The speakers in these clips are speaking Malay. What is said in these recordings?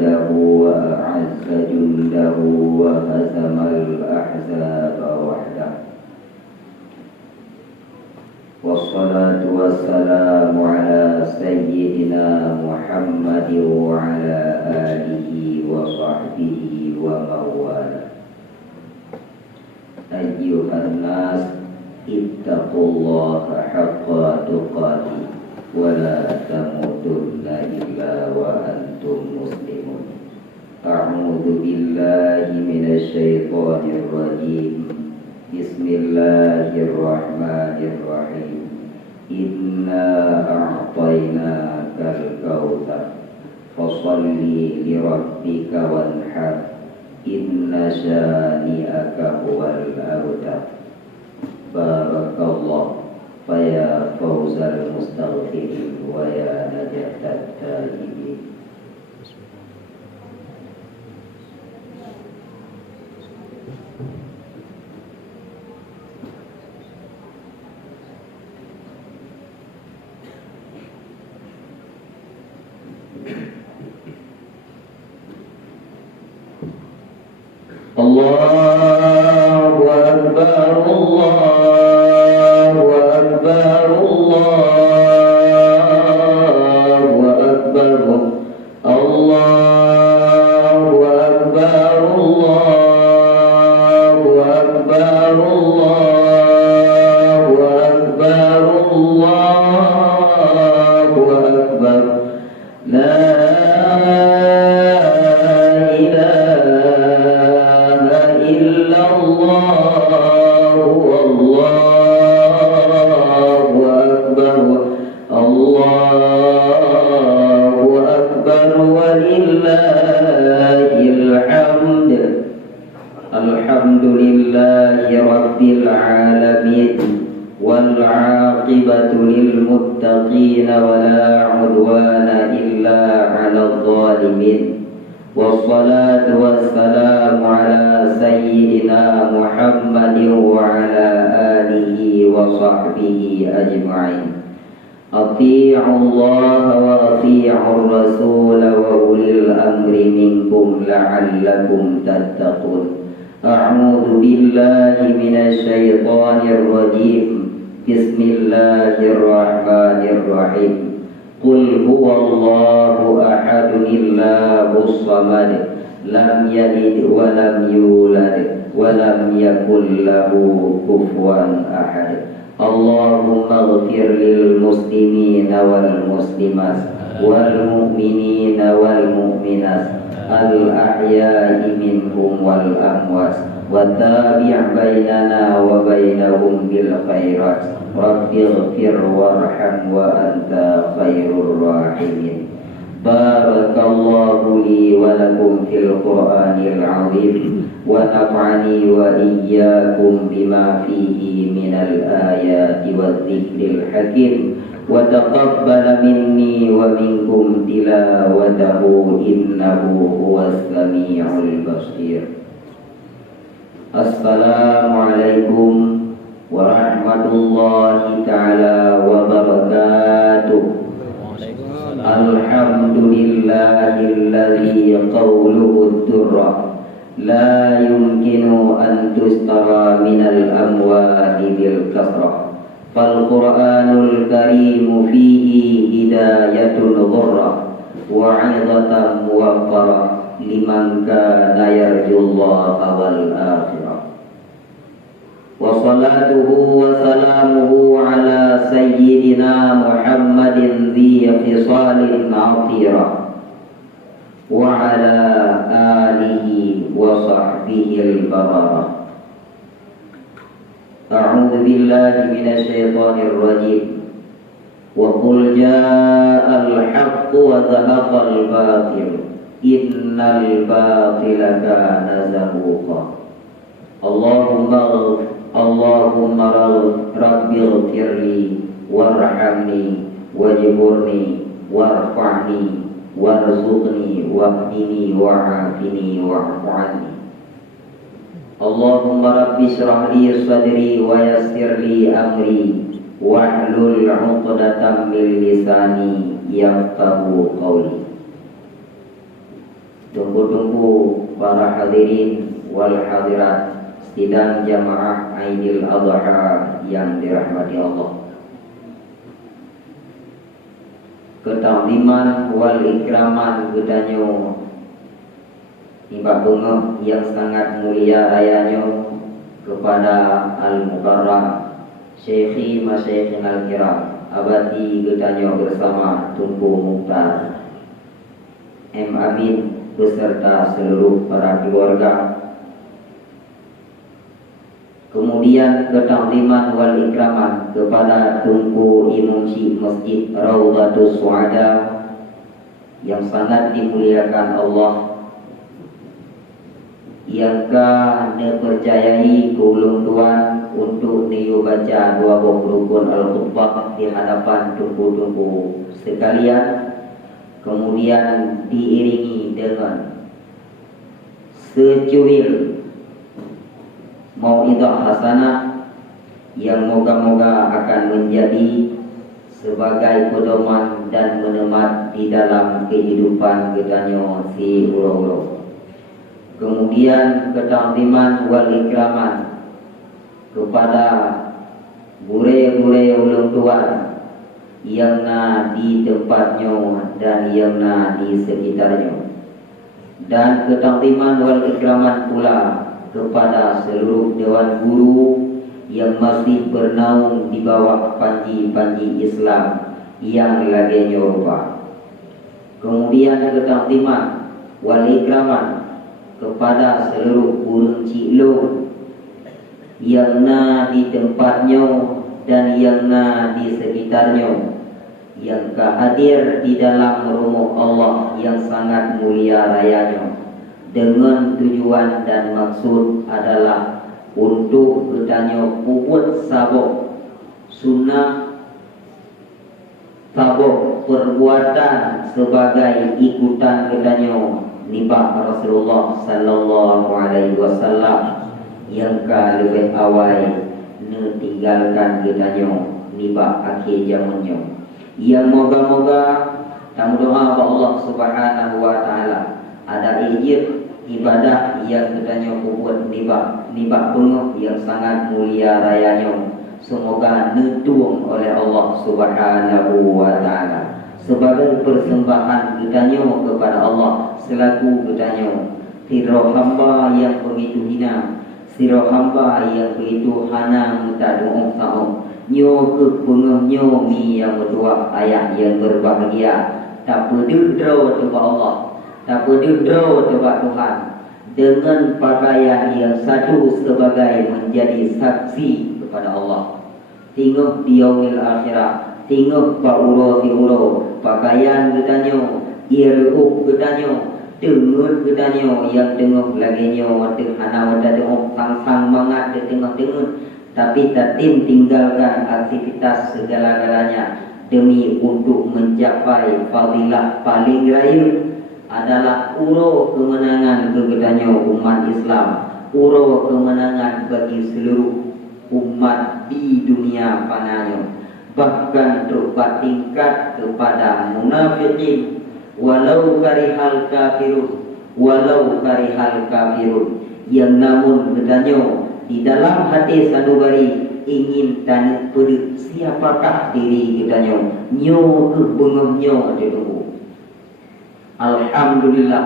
عباده وأعز جنده وهزم الأحزاب وحده. والصلاة والسلام على سيدنا محمد وعلى آله وصحبه ومن والاه. أيها الناس اتقوا الله حق تقاته ولا تموتن إلا وأنتم مسلمون. أعوذ بالله من الشيطان الرجيم. بسم الله الرحمن الرحيم. إنا أعطيناك الكوثر فصل لربك وانحر إن شانئك هو الأبتر. بارك الله. فيا فوز المستغفرين ويا نجاة التائبين. الله أكبر الله أكبر الله أكبر الله أكبر الله أكبر الله أكبر الله أكبر. لا والعاقبة للمتقين ولا عدوان إلا على الظالمين. والصلاة والسلام على سيدنا محمد وعلى آله وصحبه أجمعين. أطيعوا الله وأطيعوا الرسول وأولي الأمر منكم لعلكم تتقون. أعوذ بالله من الشيطان الرجيم. بسم الله الرحمن الرحيم. قل هو الله أحد الله الصمد لم يلد ولم يولد ولم يكن له كفوا أحد. اللهم اغفر للمسلمين والمسلمات والمؤمنين والمؤمنات الأحياء منهم والأموات وتابع بيننا وبينهم بالخيرات. رب اغفر وارحم وأنت خير الراحمين. بارك الله لي ولكم في القرآن العظيم ونفعني وإياكم بما فيه من الآيات والذكر الحكيم وتقبل مني ومنكم تلاوته إنه هو السميع البصير. Assalamualaikum warahmatullahi ta'ala wabarakatuh. Alhamdulillahilladzi qawluhu durra la yumkinu an tustara minal amwali bil kasrah. Fal Qur'anul Karim fihi hidayatun ghurra wa 'idatan muwaffara liman kana yarjullaha wal akhirah. Wa salatuhu wa salamuhu ala sayyidina Muhammadin dhi khisalin 'athira wa ala alihi wa sahbihi al-bararah. A'udzu billahi minasy syaithanir rajim. Wa qul ja'al haqqu wa zahaqal batil innal batila kana zahuqa. Allahumma rabbighfirli warhamni wajburni warfa'ni warzuqni wahdini wa'afini wa'fu anni. Allahumma rabbi shrah li sadri wa yassir li amri wahlul 'uqdatam min lisani yafqahu qawli. tunggu-tunggu para hadirin wal hadirat sidang jamaah Aidil Adha yang dirahmati Allah. Ketakliman wal ikraman gedanyo ibak bunga yang sangat mulia rayanya kepada Al-Mukarram Syekhi Masyayikhin Al-Kiram abadi gedanyo bersama Tunku Mukhtar M. Amin beserta seluruh para keluarga. Kemudian ketakliman wal ikraman kepada Tunku Imam Syekh Masjid Raudhatus Suada yang sangat dimuliakan Allah, yang dipercayai kulung tuan untuk niu baca 20 rukun al-khutbah di hadapan Tunku-tunku sekalian. Kemudian diiringi dengan secuil mau'idhah hasanah yang moga-moga akan menjadi sebagai pedoman dan menemat di dalam kehidupan gedanyo si uro-uro. Kemudian ketakliman wal ikraman kepada bure-bure ulung tuan yang di tempatnya dan yang di sekitarnya, dan ketakliman wal ikraman pula kepada seluruh dewan guru yang masih bernaung di bawah panji-panji Islam yang lagi nyoba. Kemudian ketakliman wal ikraman kepada seluruh burung ciklu yang di tempatnya dan yang di sekitarnya, yang hadir di dalam rumah Allah yang sangat mulia rayanya, dengan tujuan dan maksud adalah untuk gedanyo puput sabok sunnah, sabok perbuatan sebagai ikutan gedanyo nibak Rasulullah sallallahu alaihi wasallam yang lebih awal tinggalkan gedanyo nibak akhir zamannya, yang moga-moga tamu doa Allah Subhanahu wa taala ada ibadah yang gedanyo puput nibak penuh yang sangat mulia rayanya, semoga nutung oleh Allah Subhanahu wa taala sebagai persembahan gedanyo kepada Allah selaku gedanyo siro hamba yang begitu hina, siro hamba yang begitu hana minta doa sama nyo ke pengenyo mi yang berdua ayat yang berbahagia, tak pedudro kepada Allah, tak pedudro kepada Tuhan dengan pakaian yang satu sebagai menjadi saksi kepada Allah. Tengok di yaumil akhirah, tengok ba'uro ti'uro pakaian gedanyo, iruk gedanyo, dengut gedanyo yang tengok lagi nyo hana wadah tengok sang-sang mangat di tengah-tengah, tapi tatim tinggalkan aktivitas segala-galanya demi untuk mencapai fadilah paling raya adalah uro kemenangan kegedanyo umat Islam, uro kemenangan bagi seluruh umat di dunia pananya, bahkan terdapat tingkat kepada munafikin walau karihal kafirun yang namun gedanyo di dalam hati sanubari ingin tanya pada siapakah diri gedanyo nyo ke bengahnya ditunggu. Alhamdulillah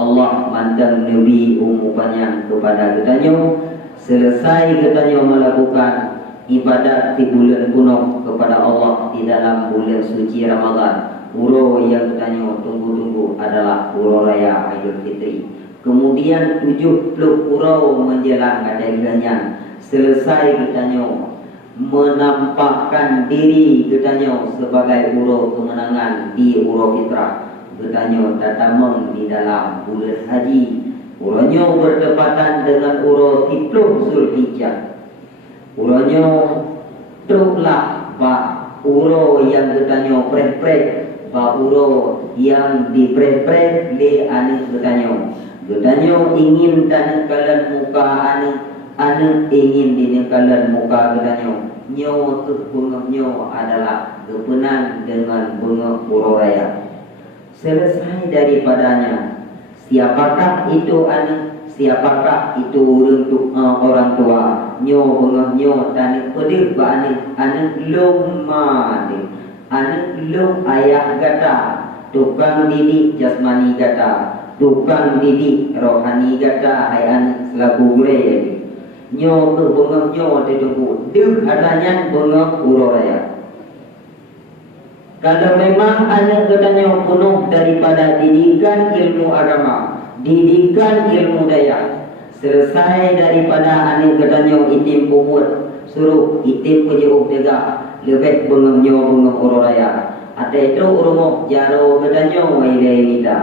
Allah mandang Nabi umupannya kepada gedanyo selesai gedanyo melakukan ibadat di bulan penuh kepada Allah di dalam bulan suci Ramadan. Uro yang gedanyo tunggu-tunggu adalah uro raya Idul Fitri. Kemudian 70 uro menjelang adanya selesai gedanyo menampakkan diri gedanyo sebagai uro kemenangan di uro fitrah. Gedanyo tatamong di dalam bulan haji. Uronyo bertepatan dengan uro 10 Zulhijjah. Uronyo truklah ba uro yang gedanyo prek-prek, ba uro yang diprek-prek le ane gedanyo. Gedanyo ingin tanekalan muka ane ingin dinekalan muka gedanyo. Nyo ke bunga adalah kepenan dengan bunga uro raya. Selesai daripadanya Siapakah itu anak? Siapakah itu orang tua? Nyo bengah nyo tani pedih ba anak lum mani, anak lum ayah gata, tukang didik jasmani gata, tukang didik rohani gata, hai anak selaku gure. Nyo ke bengah nyo teduku, dek adanya bengah uroraya. Kalau memang anak katanya penuh daripada didikan ilmu agama, didikan ilmu daya, selesai daripada anak katanya itim pumut, suruh itim pejauh tegak, lebih bengemnya bengem uroraya. Ada itu urumoh jaro katanya wailai kita.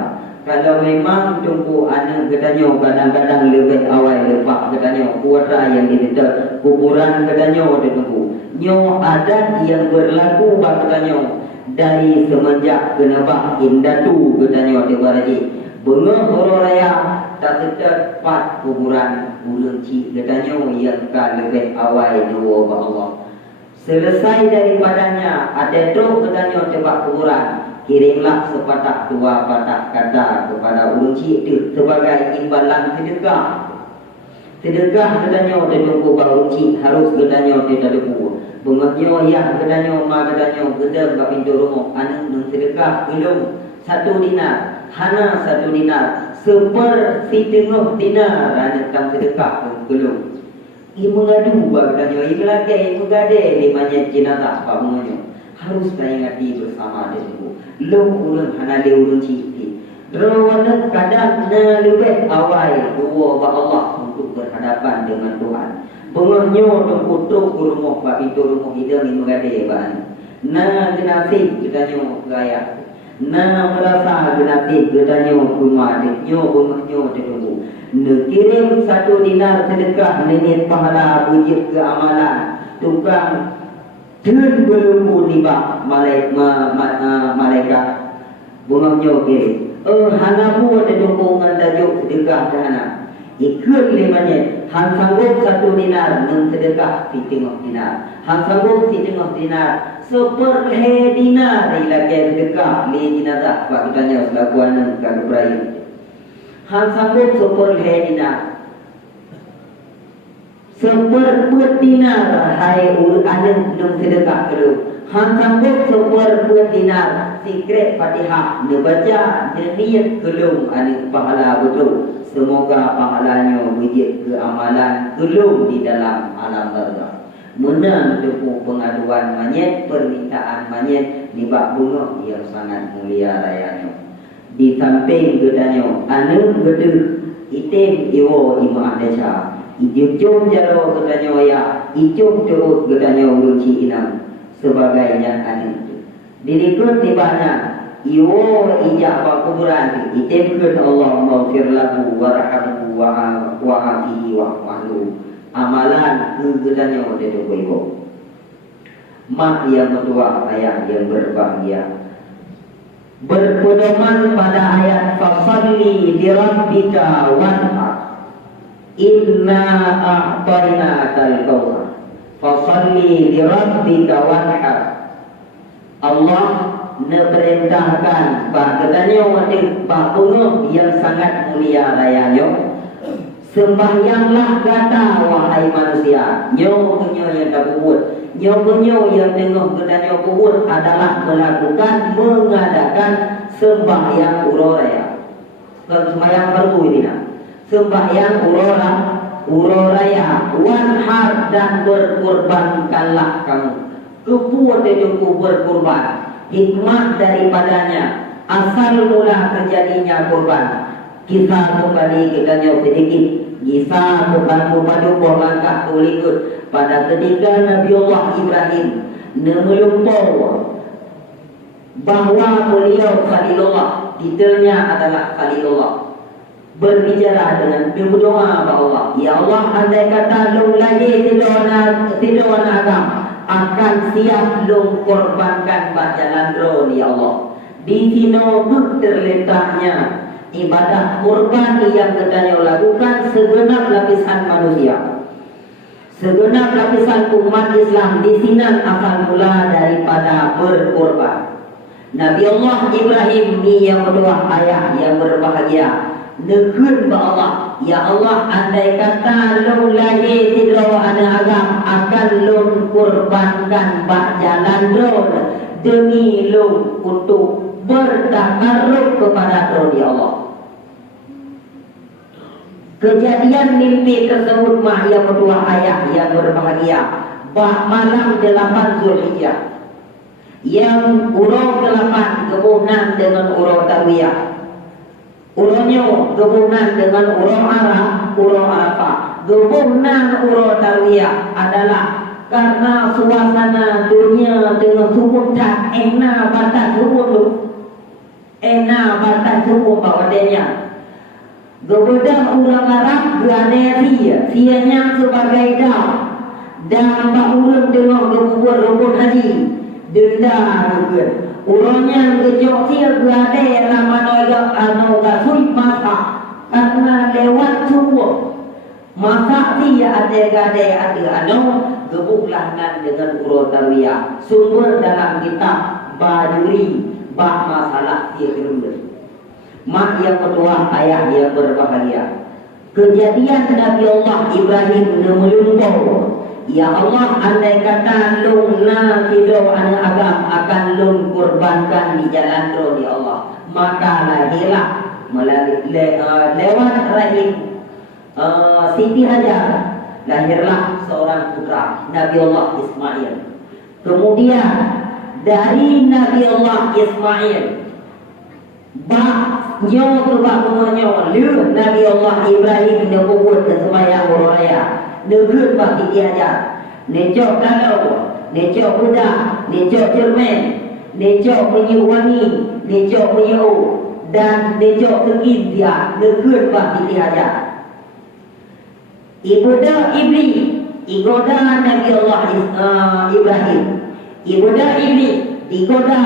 Kalau memang tunggu anak katanya kadang-kadang lebih awal lepak katanya kuasa yang didetek kuburan katanya tunggu. Nyo adat yang berlaku katanya dari semenjak kenapa indatu katanya tibaraji bengah hororaya tak tepat kuburan ulunci katanya yang kan lebih awal dua Allah. Selesai daripadanya ada tu katanya tempat kuburan, kirimlah sepatah dua patah kata kepada ulunci itu sebagai imbalan sedekah. Sedekah katanya tunggu ulunci harus katanya tidak depu. Bengaknya yang katanya ma katanya gedang kat pintu rumah anakនឹងsedekah belum 1 dinar, hana 1 dinar, sepertengah dinar anak tang sedekah belum. I mengadu katanya i belakang i mengade di banyak jenazah apa bunganya. Harus peringati bersama dengan lum ulun hana le ulun citi. Rawana kadang na lebih awal dua ba Allah untuk berhadapan dengan Tuhan. Bengahnya tunggu ke rumah pak pintu rumah hidang ni mengade ban. Na genasih katanya gaya. Na merasa genasih katanya rumah nyo bengahnya tunggu. Ne kirim 1 dinar sedekah niat pahala bujit ke amalan. Tukang dun belum libat malaikat. Bengahnya kirim. Hana pun tunggu ngandajuk sedekah dana. Ikut limanya, hang sanggup 1 dinarនឹងsedekah 3 dinar. Hang sanggup 3 dinar, seperhe dinar lagi sedekah li jenazah pak katanya selaku anak kan Ibrahim. Hang sanggup seperhe dinar. Seperput dinar hai anakនឹងsedekah dulu. Hang sanggup seperput dinar sikret Fatihah dibaca niat kelum anak pahala betul. Semoga pahalanya wujud ke amalan kelum di dalam alam barzakh. Menang tepu pengaduan manyet, permintaan manyet di bak bunga yang sangat mulia rayanya. Di samping gedanya anu gede item iwo imah desa. Ijum jaro gedanya ya, ijum turut gedanya uruci inam sebagainya anu. Dirikut tibanya iwo ijak kuburan itemkeun Allah maghfir lahu warhamhu wa'afihi wa'fu amalan ngeudannya ode iwo mak yang kedua ayat yang berbahagia berpedoman pada ayat fasalli li rabbika wanhar inna a'tainakal kautsar fasalli li rabbika wanhar. Allah memerintahkan katanya waktu bakungo yang sangat mulia rayanya sembahyanglah kata wahai manusia nyo punyo yang tak kubur nyo punyo yang tengok katanya kubur adalah melakukan mengadakan sembahyang uroraya sembahyang fardu ini nak sembahyang uroraya wanhar dan berkurbankanlah kamu kepuat itu berkurban. Hikmah daripadanya asal mula terjadinya kurban. Kisah kembali kitanya sedikit. Kisah kembali langkah tulikut pada ketika Nabi Allah Ibrahim melumpau bahwa beliau Khalilullah, titelnya adalah Khalilullah. Berbicara dengan berdoa kepada Allah, ya Allah, andai kata lu lagi tidak agam akan siap lu korbankan jalan roh ya Allah. Di sini terletaknya ibadah korban yang katanya lakukan segenap lapisan manusia, segenap lapisan umat Islam di sini asal mula daripada berkorban. Nabi Allah Ibrahim ni yang kedua ayah yang berbahagia Negeri Allah, ya Allah, andai kata lu lagi tidro ada agam akan lu kurbankan bak jalan drone demi lu untuk bertakarruf kepada Roh Allah. Kejadian mimpi tersebut mah yang kedua ayat yang berbahagia. Bak malam 8 Zulhijjah yang urau 8 gabungan dengan urau Tarwiyah. Uraunya gabungan dengan urau Arafah. Gabungan urau Tarwiyah adalah karena suasana dunia dengan subuh tak enak batas subuh enak batas subuh bawadenya. Gabungan urang Arab berada sianya sebagai dam dan urang dengan gabungan haji denda juga. Urangnya kejok sia berada lama noga sulit masak karena lewat subuh masak dia ada gebuklangan dengan urut Tarwiyah. Sumber dalam kitab Baduri bab masalah dia kerja. Mak yang kedua ayat yang berbahagia. Kejadian Nabi Allah Ibrahim melumpur. Ya Allah, andai kata lung na tido ana agam akan lung kurbankan di jalan roh di Allah, maka lahirlah melalui lewat rahim Siti Hajar lahirlah seorang putra Nabi Allah Ismail. Kemudian dari Nabi Allah Ismail nyo tu bangunnya Nabi Allah Ibrahim nyebut ke semayang raya negeri bak Siti Hajar necok kalau necok budak necok cermin necok minyak wangi necok minyak dan necok segin dia negeri bak Siti Hajar. Ibadah iblis igoda Nabi Allah Ibrahim, ibadah iblis igoda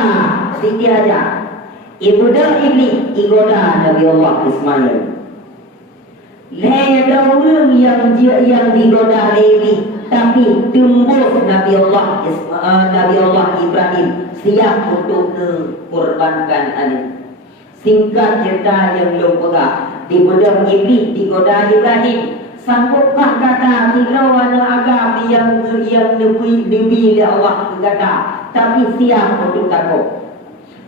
Siti Hajar, ibadah iblis igoda Nabi Allah Ismail. Ada orang yang digoda iblis tapi tembus Nabi Allah Ibrahim siap untuk mengorbankan anak. Singkat cerita yang belum pegang, di bedang iblis digoda Ibrahim. Sanggupkah kata tidak ada agama yang lebih Allah kata, tapi siap untuk takut.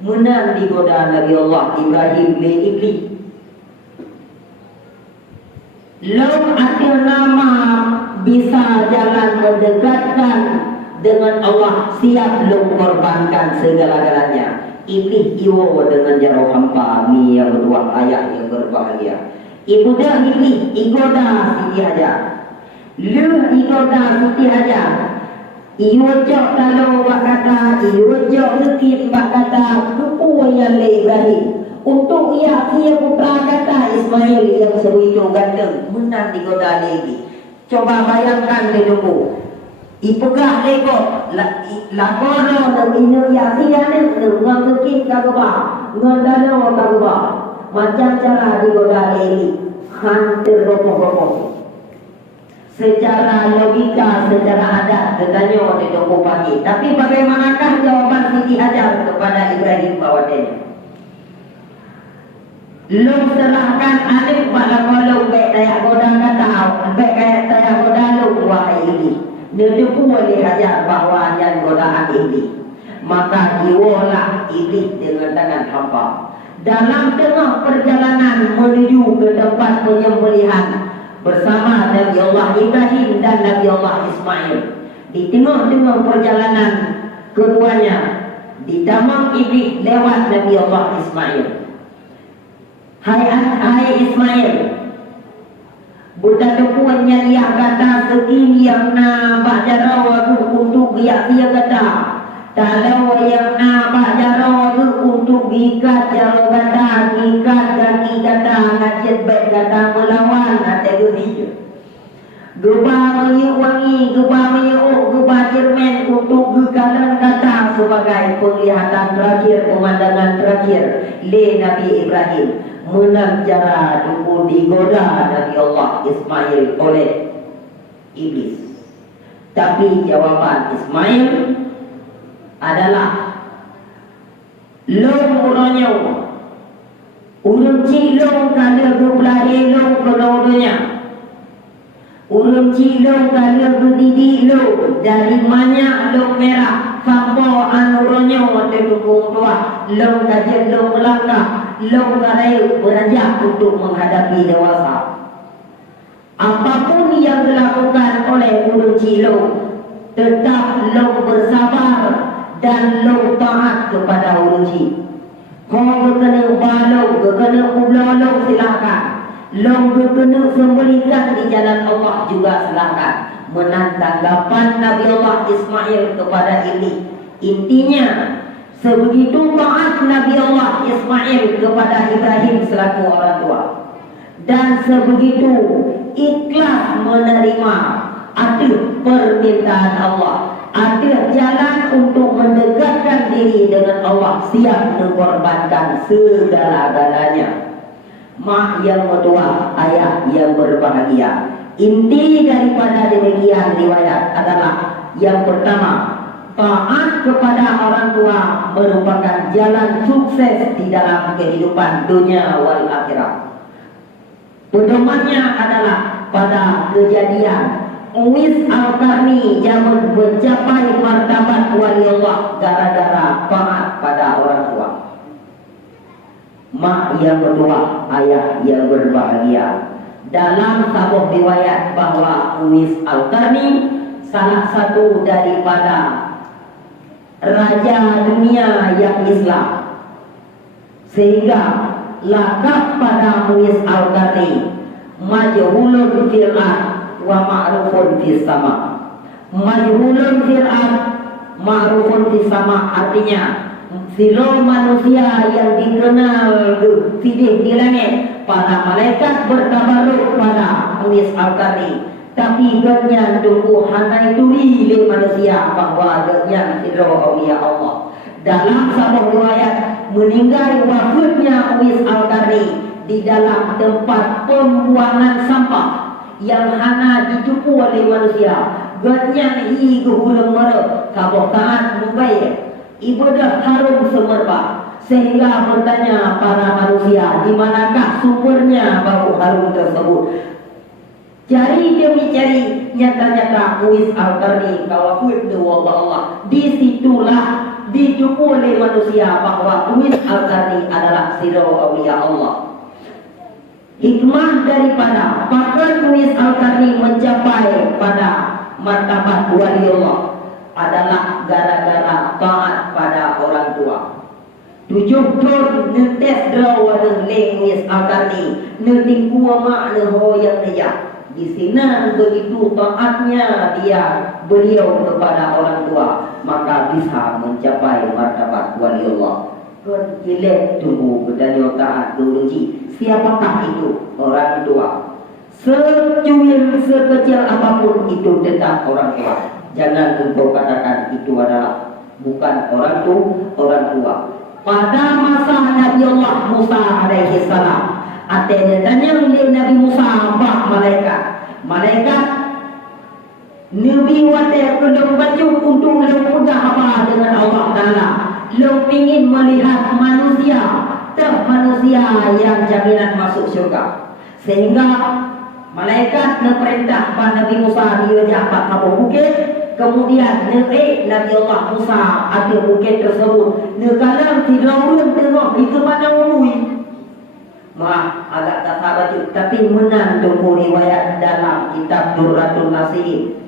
Menang digoda Nabi Allah Ibrahim le iblis. Lalu ada nama bisa jalan mendekatkan dengan Allah, siap lu korbankan segala-galanya. Iblis iwo dengan jauh hampa mi yang kedua ayat yang berbahagia. Ibu dah iblis igoda Siti Hajar. Lu igoda Siti Hajar. Iwo jok kalau bak kata, iwo jok lekit bak kata kupu yang le Ibrahim. Untuk ia putra kata Ismail yang sebegitu ganteng menang digoda lagi. Coba bayangkan di dulu. Ipegah lego lakono dan inu yasia ni dengan sekit kagaba, ngandalo kagaba. Macam cara digoda lagi, hampir ropoh-ropoh. Secara logika, secara adat katanya di dulu pagi. Tapi bagaimanakah jawaban Siti Hajar kepada Ibrahim bawadenya? Lu serahkan alif pada kalau baik daya goda kata, baik kaya daya goda lu wahai ini. Nedepu oleh Hajar bahawa yang godaan ini. Maka diwolah iblis dengan tangan hampa. Dalam tengah perjalanan menuju ke tempat penyembelihan bersama Nabi Allah Ibrahim dan Nabi Allah Ismail. Di tengah-tengah perjalanan keduanya, ditamang iblis lewat Nabi Allah Ismail. Hai Ismail, budak tepuannya dia kata segini yang na baca aku untuk dia kata. Kalau yang na baca aku untuk ikat jauh kata, ikat kaki kata, ngajit baik kata melawan kategori. Gubah wangi, gubah gubah cermin untuk gekalan kata sebagai penglihatan terakhir, pemandangan terakhir le Nabi Ibrahim. Menang cara digoda Nabi Allah Ismail oleh iblis. Tapi jawaban Ismail adalah lom uronyo Urang cilong kalau berbelah elong kedua-duanya. Urang cilong kalau berdidi lo dari banyak lo merah sampo anuronyo terdukung tua lo kajian lo melangkah lo garai beranjak untuk menghadapi dewasa. Apapun yang dilakukan oleh urang cilong, tetap lo bersabar dan lo taat kepada urang cilong. Kau kena balong, kena ublolong silakan. Long kena sembelikan di jalan Allah juga silakan. Menantang tanggapan Nabi Allah Ismail kepada Iblis. Intinya, sebegitu taat Nabi Allah Ismail kepada Ibrahim selaku orang tua, dan sebegitu ikhlas menerima ada permintaan Allah, ada jalan untuk mendekatkan diri dengan Allah, siap mengorbankan segala-galanya. Mak yang kedua, ayah yang berbahagia. Inti daripada demikian riwayat adalah yang pertama, taat kepada orang tua merupakan jalan sukses di dalam kehidupan dunia wal akhirat. Pedomannya adalah pada kejadian Uwais Al-Qarni yang mencapai martabat wali Allah gara-gara taat pada orang tua. Mak yang kedua, ayah yang berbahagia. Dalam sebuah riwayat bahwa Uwais Al-Qarni salah satu daripada raja dunia yang Islam, sehingga lakab pada Uwais Al-Qarni majhulun fil ard wa ma'rufun fis sama. Majhulun fil ard, ma'rufun fis sama, artinya silo manusia yang dikenal sidih di langit, para malaikat bertabaruk pada Uwais Al-Qarni, tapi ganya tunggu hanai turi le manusia bahwa ganya silo awliya Allah. Dalam sebuah riwayat meninggal wafatnya Uwais Al-Qarni di dalam tempat pembuangan sampah yang hana dicupu oleh manusia. Ganya hi gehulung merek kabok taat mubayah ibadah harum semerbak, sehingga bertanya para manusia, di manakah sumbernya bau harum tersebut? Cari demi cari, nyata-nyata Uwais Al-Qarni kawafud wabah Allah. Disitulah dicukup oleh manusia bahwa Uwais Al-Qarni adalah siro awliya Allah. Hikmah daripada bahkan Uwais Al-Qarni mencapai pada martabat wali Allah adalah gara-gara taat pada orang tua. 7 tahun netes draw ada Uwais Al-Qarni netingku mak neho yang nejak. Di sini begitu taatnya beliau kepada orang tua, maka bisa mencapai martabat wali Allah. Kan jelek tunggu bertanya taat duluji. Siapakah itu orang tua? Secuil sekecil apapun itu tetap orang tua. Jangan engkau katakan itu adalah bukan orang tua. Pada masa Nabi Allah Musa alaihi salam, ada tanya oleh Nabi Musa apa malaikat Nabi wadah belum baju untuk pegang apa dengan Allah Taala. Lo ingin melihat manusia yang jaminan masuk syurga, sehingga malaikat memerintah pada Nabi Musa dia jabat kabur bukit. Kemudian naik Nabi Allah Musa ada bukit tersebut. Negara tidak urun tengok itu mana umui. Maaf agak tak sabar juga, tapi menang tunggu riwayat dalam kitab Durratul Nasir.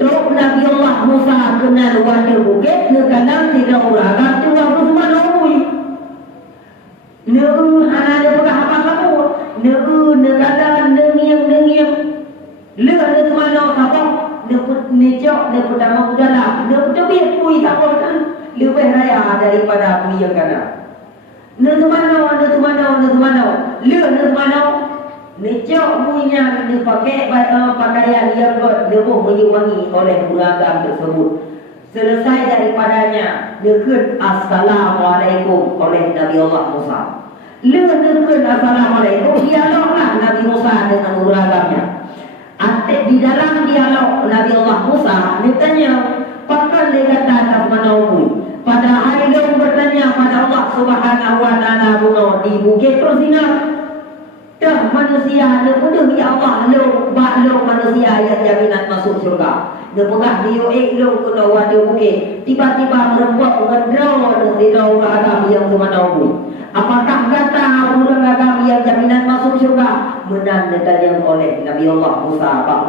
Tok Nabi Allah Musa kenal wadah bukit. Negara tidak urun tu aku mana umui. Anak dia pegang apa kamu? Negara dengiang. Ada mana kapal? Dia pertama udahlah. Dia biar kui tak apa kan. Lebih raya daripada kui yang kanan. Dia mana. Necok punya dia pakai pakaian yang dia pun menyuwangi oleh beragam tersebut. Selesai daripadanya, dia kata Assalamualaikum oleh Nabi Allah Musa. Dia kata Assalamualaikum, dialoglah Nabi Musa dengan beragamnya. Di dalam dialog Nabi Allah Musa ditanya, pakai dia kata atas mana umui. Pada hari dia bertanya pada Allah Subhanahu wa taala di Itulah manusia dia mudah ya Allah lo manusia yang jaminan masuk surga. Dia pegah dia lo kena wadah bukit. Tiba-tiba merembuat ngedraw di dalam agama yang semana. Apakah kata orang agama yang jaminan masuk surga? Menandakan yang oleh Nabi Allah Musa Pak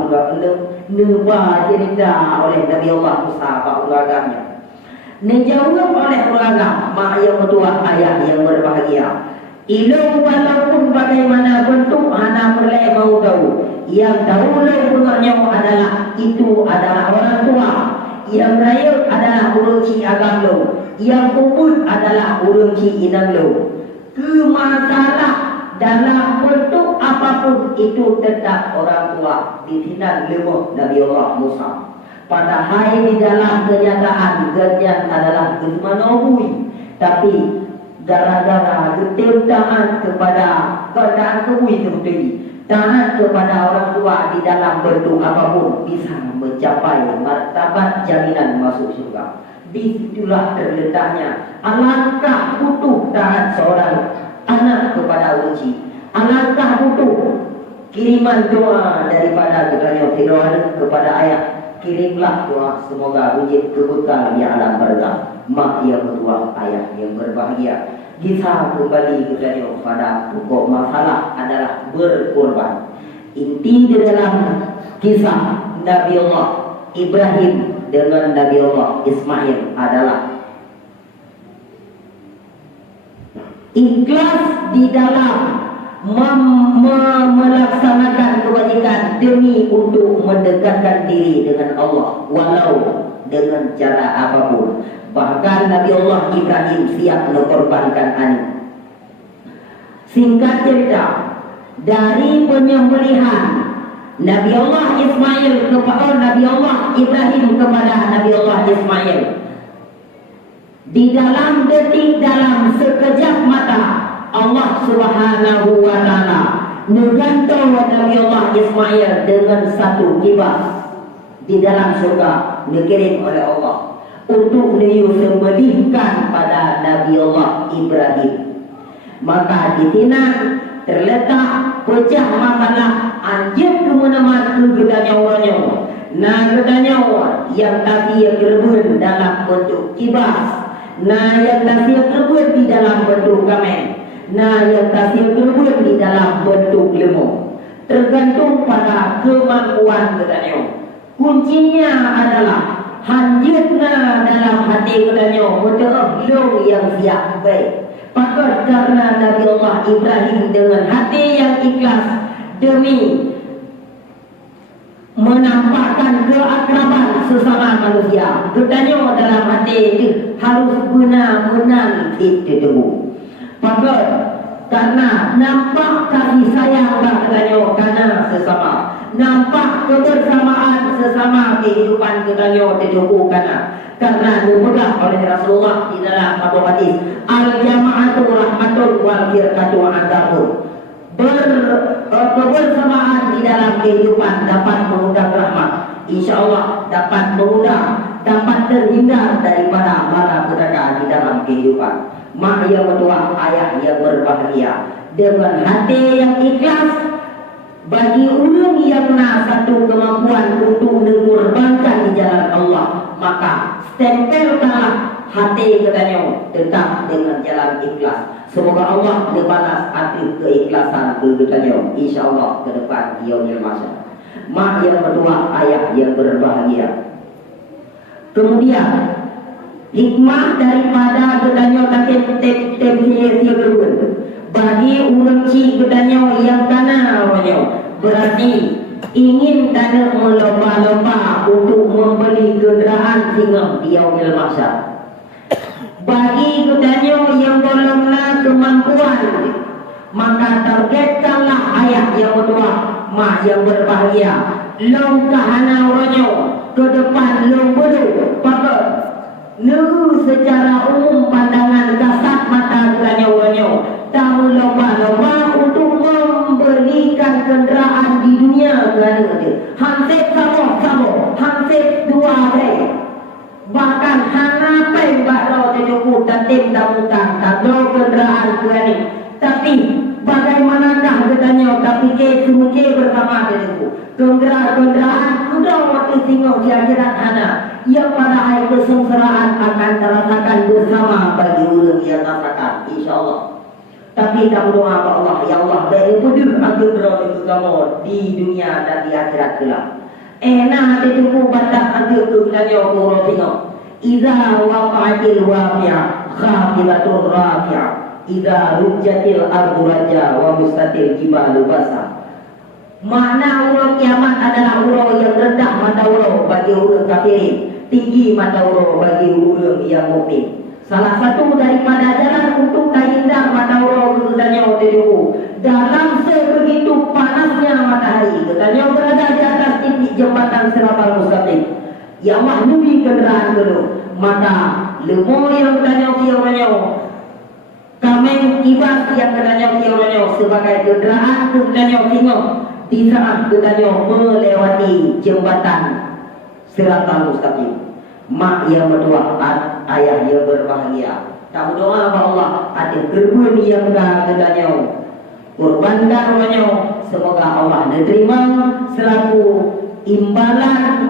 Nuba cerita oleh Nabi Allah Musa Pak Uragamnya. Dijawab oleh ulama mak yang kedua ayat yang berbahagia. Ilu walaupun bagaimana bentuk hana mulai mau tahu. Yang tahu sebenarnya adalah itu adalah orang tua. Yang raya adalah urusi agam lo. Yang kubur adalah urusi inang lo. Masalah dalam bentuk apapun itu tetap orang tua. Ditindak lemah Nabi Allah Musa. Padahal di dalam kenyataan kerja adalah kemanabui. Tapi gara-gara kecintaan kepada keadaan kubui seperti taat kepada orang tua di dalam bentuk apapun bisa mencapai martabat jaminan masuk surga. Disitulah terletaknya alangkah butuh taat seorang anak kepada uji. Alangkah butuh kiriman doa daripada kepada Fir'aun kepada ayah. Kirimlah doa semoga wujud kebekal di alam barzakh. Mak yang kedua ayat yang berbahagia. Kita kembali kepada pokok masalah adalah berkorban. Inti di dalam kisah Nabi Allah Ibrahim dengan Nabi Allah Ismail adalah ikhlas di dalam melaksanakan kewajiban demi untuk mendekatkan diri dengan Allah walau dengan cara apapun. Bahkan Nabi Allah Ibrahim siap mengorbankan anak. Singkat cerita, dari penyembelihan Nabi Allah Ismail kepada Nabi Allah Ibrahim kepada Nabi Allah Ismail, di dalam detik, dalam sekejap mata Allah Subhanahu wa taala menggantung Nabi Allah Ismail dengan satu kibas di dalam surga dikirim oleh Allah untuk disembelihkan pada Nabi Allah Ibrahim. Maka di sini terletak pecah masalah anjir kemenaman kegetanya orangnya. Nah getanya yang tadi yang terbun dalam bentuk kibas. Nah yang tadi yang terbun di dalam bentuk gamen. Nah yang tasir terbun di dalam bentuk lembu. Tergantung pada kemampuan katanya. Kuncinya adalah hanjutna dalam hati katanya. Betul long yang siap baik. Maka karena Nabi Allah Ibrahim dengan hati yang ikhlas demi menampakkan keakraban sesama manusia. Katanya dalam hati itu harus benar-benar ditemu. Maka karena nampak kasih sayang katanya karena sesama, nampak kebersamaan sesama kehidupan katanya didukung karena dimudah oleh Rasulullah di dalam satu hadis al-jama'atu rahmatun wal firqatu adzabun. Kebersamaan di dalam kehidupan dapat mengundang rahmat, insyaallah dapat mengundang, dapat terhindar daripada bala petaka di dalam kehidupan. Mak yang kedua ayah yang berbahagia dengan hati yang ikhlas bagi orang yang nak satu kemampuan untuk mengorbankan di jalan Allah, maka stempelkanlah hati katanya tetap dengan jalan ikhlas. Semoga Allah membalas hati keikhlasan katanya insyaallah ke depan yaumil mahsyar. Mak yang kedua ayah yang berbahagia. Kemudian hikmah daripada katanya temsi berbuat bagi orang ci katanya yang kana berarti ingin tanda melomba-lomba untuk membeli kenderaan sehingga di yaumil mahsyar. Bagi katanya yang belumlah kemampuan, maka targetkanlah ayah yang kedua mak yang berbahagia. Longkahana orangnya ke depan lombolu pakai Nuru secara umum pandangan kasat mata katanya orangnya tahu lomba-lomba untuk membelikan kenderaan di dunia kerana dia hansip sama hansip dua day bahkan hana pen bakal cukup tatip damukan tahu kenderaan kerana tapi bagaimanakah katanya fikir semua bersama denganku. Kenderaan kuda waktu singgah di akhirat hana yang pada hari kesengsaraan akan terasakan bersama bagi orang yang rasakan, insyaAllah. Tapi kamu doa kepada Allah, ya Allah, dari pedih aku berada ke kamu di dunia dan di akhirat kelak. Enak ditunggu batas aku ke tanya aku tengok. Iza waqa'atil waqi'ah khafidatur rafi'ah. Iza rujjatil ardu raja wa mustatil jibalu basah. Makna urut kiamat adalah urut yang rendah mata urut bagi orang kafir, tinggi mata urut bagi orang yang mukmin. Salah satu daripada jalan untuk terhindar mata urut katanya dulu dalam sebegitu panasnya matahari, katanya berada di atas titik jembatan Siratal Mustaqim yang maklumi kenderaan dulu, maka lemo yang katanya orangnya kameng kibas yang katanya orangnya sebagai kenderaan katanya tengok di saat katanya melewati jembatan Siratal Mustaqim. Mak yang berdoa, ayah yang berbahagia. Tak berdoa kepada Allah, ada gerbun yang katanya kurbankan orangnya. Semoga Allah menerima selaku imbalan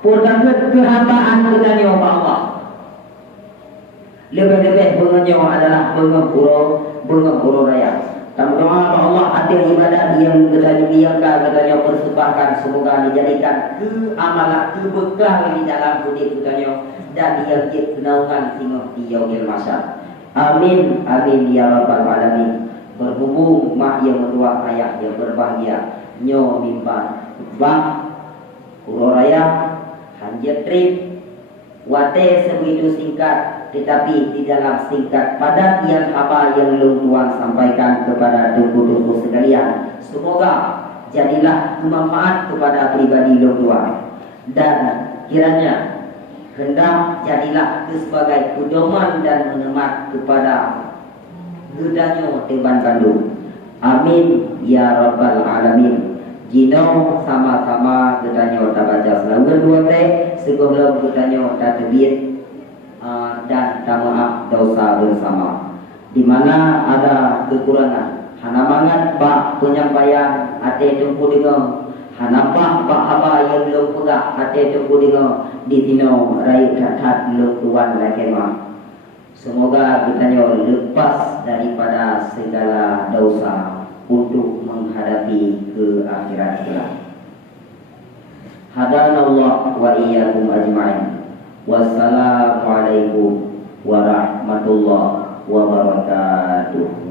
perbuatan kehambaan katanya kepada Allah. Lebih-lebih benganya adalah bengah raya. Tak berdoa kepada Allah, ada ibadat yang katanya persembahkan, semoga dijadikan amalan kebekal di dalam hidup katanya dan yang kenaungan tengok di yaumil mahsyar. Amin amin ya rabbal alamin. Berhubung mak yang berdoa, ayah yang berbahagia, nyo mimpan bang uroraya hanjat trip wate sebegitu singkat, tetapi di dalam singkat padat yang apa yang Tuhan sampaikan kepada tubuh-tubuh sekalian, semoga jadilah bermanfaat kepada pribadi Tuhan dan kiranya hendak jadilah sebagai pedoman dan menemat kepada gedanya Teban Bandung. Amin ya rabbal alamin. Jino sama-sama gedanya kita baca selama dua teh sebelum gedanya kita terbit dan kita maaf dosa bersama. Di mana ada kekurangan, hana mangat pak penyampaian ate tempu dengan hanapa pak apa yang belum pegah ate tempu dengan di tino rai kata belum tuan lagi mah. Semoga kita lepas daripada segala dosa untuk menghadapi ke akhirat kelak. Hadanallah wa iyyakum ajma'in. Wassalamualaikum warahmatullahi wabarakatuh.